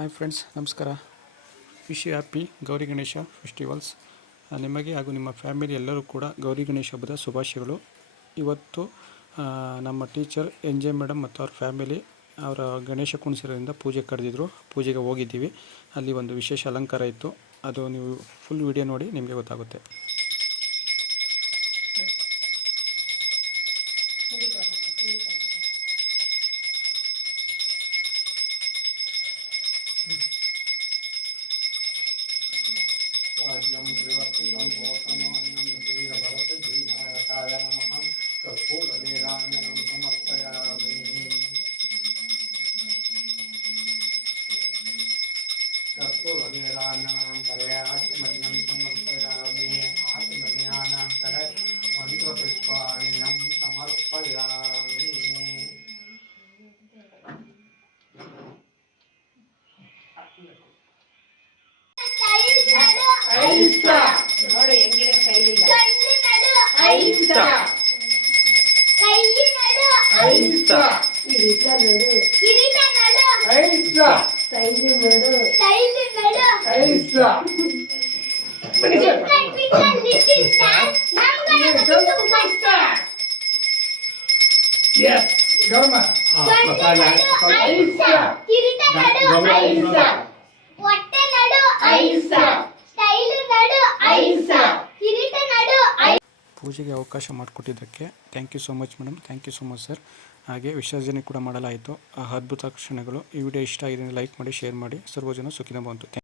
Hi friends ನಮಸ್ಕಾರ. Wish happy Gauri Ganesha festivals. ನಿಮಗೆ ಹಾಗೂ ನಿಮ್ಮ ಫ್ಯಾಮಿಲಿ ಎಲ್ಲರೂ ಕೂಡ ಗೌರಿ ಗಣೇಶ ಹಬ್ಬದ ಶುಭಾಶಯಗಳು. ಇವತ್ತು ನಮ್ಮ ಟೀಚರ್ ಎನ್ ಜೆ ಮೇಡಮ್ ಮತ್ತು ಅವ್ರ ಫ್ಯಾಮಿಲಿ ಅವರ ಗಣೇಶ ಕುಣಿಸಿರೋದ್ರಿಂದ ಪೂಜೆ ಕರೆದಿದ್ರು. ಪೂಜೆಗೆ ಹೋಗಿದ್ದೀವಿ. ಅಲ್ಲಿ ಒಂದು ವಿಶೇಷ ಅಲಂಕಾರ ಇತ್ತು. ಅದು ನೀವು ಫುಲ್ ವಿಡಿಯೋ ನೋಡಿ ನಿಮಗೆ ಗೊತ್ತಾಗುತ್ತೆ. परिवर्तितं भोसमान्यं श्रीरभरतदीनायकाय नमः। कर्पूरनीराञ्जनं समर्पयामि कर्पूरनीराञ्जनां करयाचमन्यं समर्पयामि ಐಸ ನೋಡು ಹೆಂಗಿದೆ ಸ್ಟೈಲ್ ಈಗ ಕಣ್ಣು ನಡು ಐಸ ಕೈ ನಡು ಐಸ ಕಿರೀಟ ನೋಡು ಕಿರೀಟ ನಡು ಐಸ ಸ್ಟೈಲ್ ನೋಡು ಸ್ಟೈಲ್ ನಡು ಐಸ Twinkle, twinkle, little star, ನಮ್ ಗಣಪತಿ ಸೂಪರ್ ಸ್ಟಾರ್ ಎಸ್ ಪೂಜೆಗೆ ಅವಕಾಶ ಮಾಡಿಕೊಟ್ಟಿದ್ದಕ್ಕೆ thank you so much madam thank you so much sir ಹಾಗೆ ವಿಸರ್ಜನೆ ಕೂಡ ಮಾಡಲಾಯಿತು. ಆ ಅದ್ಭುತ ಕ್ಷಣಗಳು ಈ ವಿಡಿಯೋ ಇಷ್ಟ ಆಗಿದೆ ಲೈಕ್ ಮಾಡಿ ಶೇರ್ ಮಾಡಿ. ಸರ್ವಜನ ಸುಖಿನ ಬಂತು